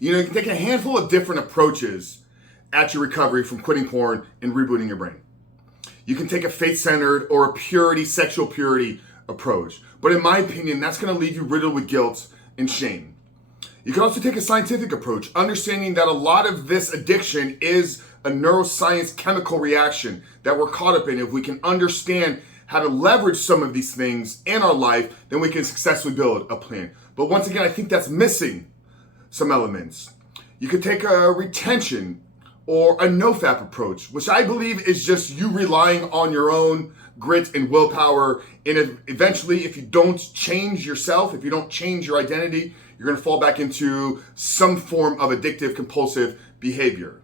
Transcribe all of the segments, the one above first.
You can take a handful of different approaches at your recovery from quitting porn and rebooting your brain. You can take a faith-centered or a purity, sexual purity approach. But in my opinion, that's going to leave you riddled with guilt and shame. You can also take a scientific approach, understanding that a lot of this addiction is a neuroscience chemical reaction that we're caught up in. If we can understand how to leverage some of these things in our life, then we can successfully build a plan. But once again, I think that's missing some elements. You could take a retention or a nofap approach, which I believe is just you relying on your own grit and willpower. And eventually, if you don't change yourself, if you don't change your identity, you're going to fall back into some form of addictive, compulsive behavior.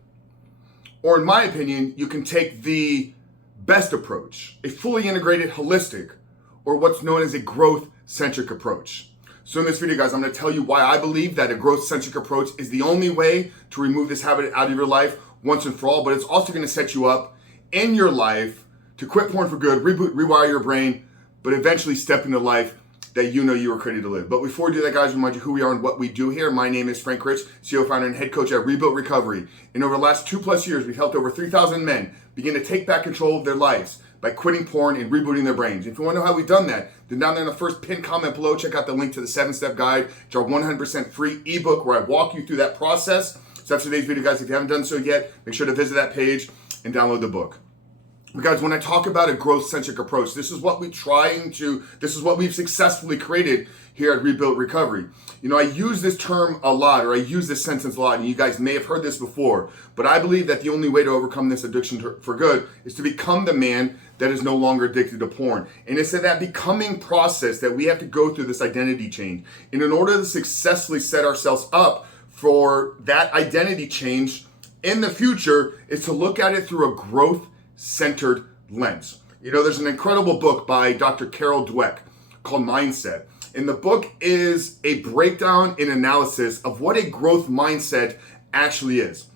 Or in my opinion, you can take the best approach, a fully integrated, holistic, or what's known as a growth-centric approach. So in this video, guys, I'm going to tell you why I believe that a growth-centric approach is the only way to remove this habit out of your life once and for all, but it's also going to set you up in your life to quit porn for good, reboot, rewire your brain, but eventually step into life that you know you were created to live. But before we do that, guys, remind you who we are and what we do here. My name is Frank Rich, CEO, founder, and head coach at Rebooting Recovery. And over the last 2+ years, we've helped over 3,000 men begin to take back control of their lives by quitting porn and rebooting their brains. If you want to know how we've done that, then down there in the first pinned comment below, check out the link to the 7-step guide. It's our 100% free ebook where I walk you through that process. So that's today's video, guys. If you haven't done so yet, make sure to visit that page and download the book. But guys, when I talk about a growth-centric approach, this is what we've successfully created here at Rebooting Recovery. I use this term a lot, or I use this sentence a lot, and you guys may have heard this before, but I believe that the only way to overcome this addiction for good is to become the man that is no longer addicted to porn. And it's in that becoming process that we have to go through this identity change. And in order to successfully set ourselves up for that identity change in the future is to look at it through a growth-centered lens. There's an incredible book by Dr. Carol Dweck called Mindset. And the book is a breakdown and analysis of what a growth mindset actually is.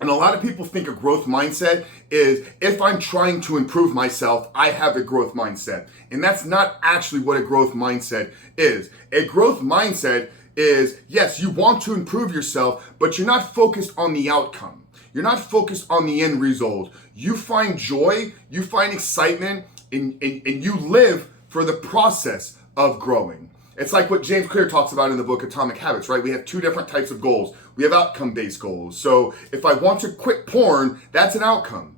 And a lot of people think a growth mindset is if I'm trying to improve myself, I have a growth mindset. And that's not actually what a growth mindset is. A growth mindset is, yes, you want to improve yourself, but you're not focused on the outcome. You're not focused on the end result. You find joy, you find excitement, and you live for the process of growing. It's like what James Clear talks about in the book Atomic Habits, right? We have two different types of goals. We have outcome-based goals. So if I want to quit porn, that's an outcome.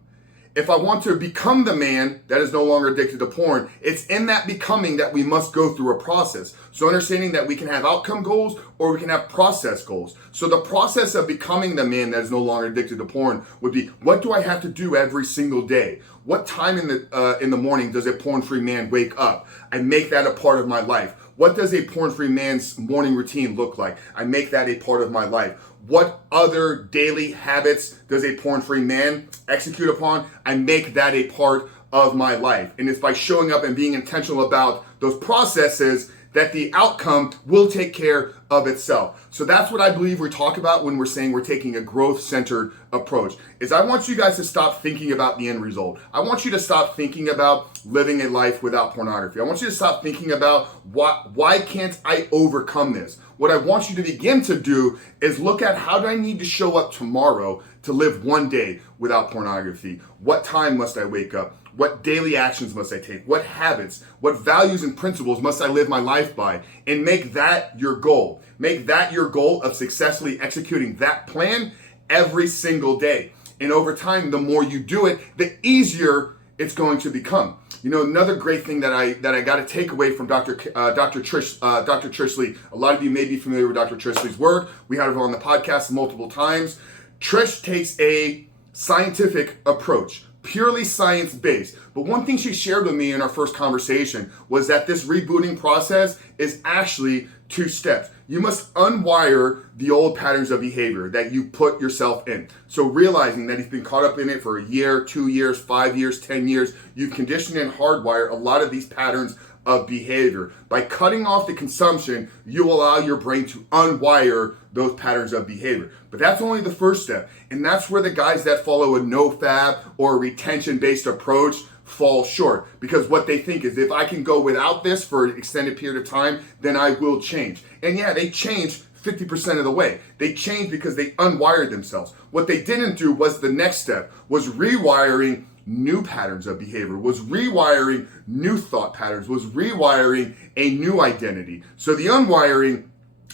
If I want to become the man that is no longer addicted to porn, it's in that becoming that we must go through a process. So understanding that we can have outcome goals or we can have process goals. So the process of becoming the man that is no longer addicted to porn would be, what do I have to do every single day? What time in the morning does a porn-free man wake up? I make that a part of my life. What does a porn-free man's morning routine look like? I make that a part of my life. What other daily habits does a porn-free man execute upon? I make that a part of my life. And it's by showing up and being intentional about those processes that the outcome will take care of itself. So that's what I believe we talk about when we're saying we're taking a growth-centered approach. Is I want you guys to stop thinking about the end result. I want you to stop thinking about living a life without pornography. I want you to stop thinking about why can't I overcome this? What I want you to begin to do is look at how do I need to show up tomorrow to live one day without pornography? What time must I wake up? What daily actions must I take? What habits, what values and principles must I live my life by? And make that your goal. Make that your goal of successfully executing that plan every single day. And over time, the more you do it, the easier it's going to become. Another great thing that I got to take away from Dr. Trish Lee. A lot of you may be familiar with Dr. Trish Lee's work. We had her on the podcast multiple times. Trish takes a scientific approach, purely science-based. But one thing she shared with me in our first conversation was that this rebooting process is actually 2 steps. You must unwire the old patterns of behavior that you put yourself in. So realizing that you've been caught up in it for a year, 2 years, 5 years, 10 years, you've conditioned and hardwired a lot of these patterns of behavior. By cutting off the consumption, you allow your brain to unwire those patterns of behavior. But that's only the first step. And that's where the guys that follow a nofap or a retention-based approach fall short, because what they think is if I can go without this for an extended period of time, then I will change. And yeah, they change 50% of the way. They changed because they unwired themselves. What they didn't do was the next step, was rewiring new patterns of behavior, was rewiring new thought patterns, was rewiring a new identity. So the unwiring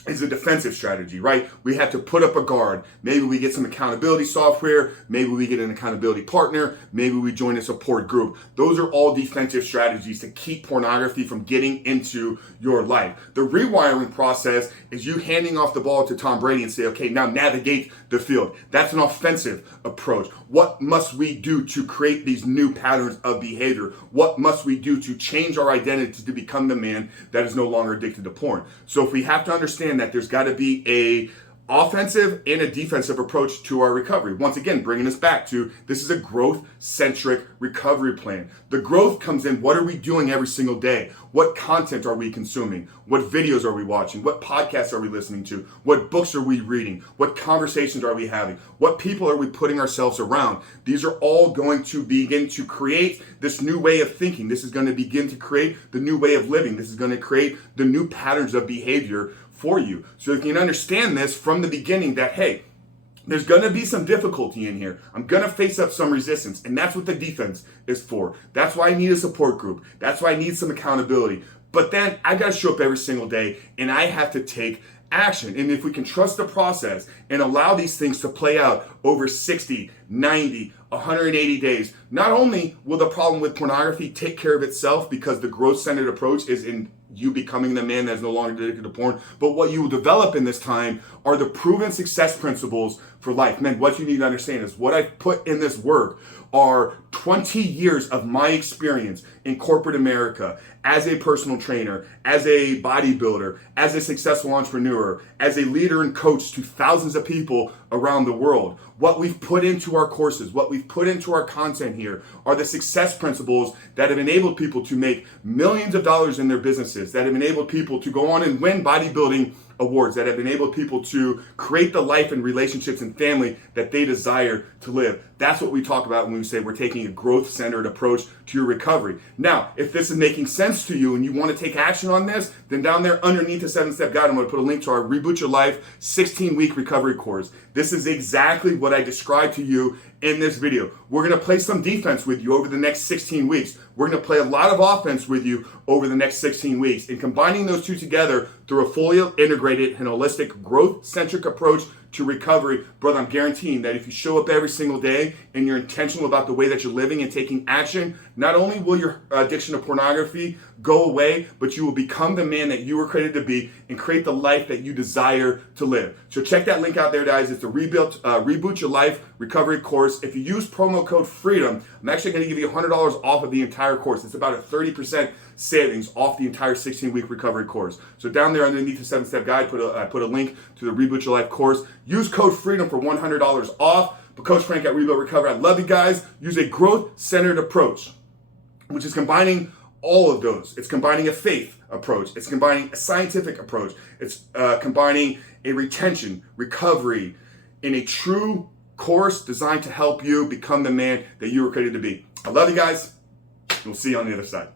is a defensive strategy, right? We have to put up a guard. Maybe we get some accountability software. Maybe we get an accountability partner. Maybe we join a support group. Those are all defensive strategies to keep pornography from getting into your life. The rewiring process is you handing off the ball to Tom Brady and say, okay, now navigate the field. That's an offensive approach. What must we do to create these new patterns of behavior? What must we do to change our identity to become the man that is no longer addicted to porn? So if we have to understand that there's got to be a offensive and a defensive approach to our recovery. Once again, bringing us back to this is a growth-centric recovery plan. The growth comes in, what are we doing every single day? What content are we consuming? What videos are we watching? What podcasts are we listening to? What books are we reading? What conversations are we having? What people are we putting ourselves around? These are all going to begin to create this new way of thinking. This is going to begin to create the new way of living. This is going to create the new patterns of behavior for you. So you can understand this from the beginning that, hey, there's going to be some difficulty in here. I'm going to face up some resistance. And that's what the defense is for. That's why I need a support group. That's why I need some accountability. But then I got to show up every single day and I have to take action. And if we can trust the process and allow these things to play out over 60, 90, 180 days, not only will the problem with pornography take care of itself because the growth-centered approach is in you becoming the man that's no longer addicted to porn, but what you will develop in this time are the proven success principles for life. Man, what you need to understand is what I've put in this work are 20 years of my experience in corporate America as a personal trainer, as a bodybuilder, as a successful entrepreneur, as a leader and coach to thousands of people around the world. What we've put into our courses, what we've put into our content here are the success principles that have enabled people to make millions of dollars in their businesses, that have enabled people to go on and win bodybuilding awards, that have enabled people to create the life and relationships and family that they desire to live. That's what we talk about when we say we're taking a growth-centered approach to your recovery. Now, if this is making sense to you and you want to take action on this, then down there underneath the 7-step guide, I'm going to put a link to our Reboot Your Life 16-week recovery course. This is exactly what I described to you in this video. We're going to play some defense with you over the next 16 weeks. We're going to play a lot of offense with you over the next 16 weeks. And combining those two together through a fully integrated and holistic growth-centric approach to recovery, brother, I'm guaranteeing that if you show up every single day and you're intentional about the way that you're living and taking action, not only will your addiction to pornography go away, but you will become the man that you were created to be and create the life that you desire to live. So check that link out there, guys. It's the Reboot Your Life recovery course. If you use promo code FREEDOM, I'm actually going to give you $100 off of the entire course. It's about a 30% savings off the entire 16-week recovery course. So down there underneath the 7-step guide, I put a link to the Reboot Your Life course. Use code FREEDOM for $100 off. But Coach Frank at Rebuild Recovery, I love you guys. Use a growth-centered approach, which is combining all of those. It's combining a faith approach. It's combining a scientific approach. It's combining a retention, recovery, in a true course designed to help you become the man that you were created to be. I love you guys. We'll see you on the other side.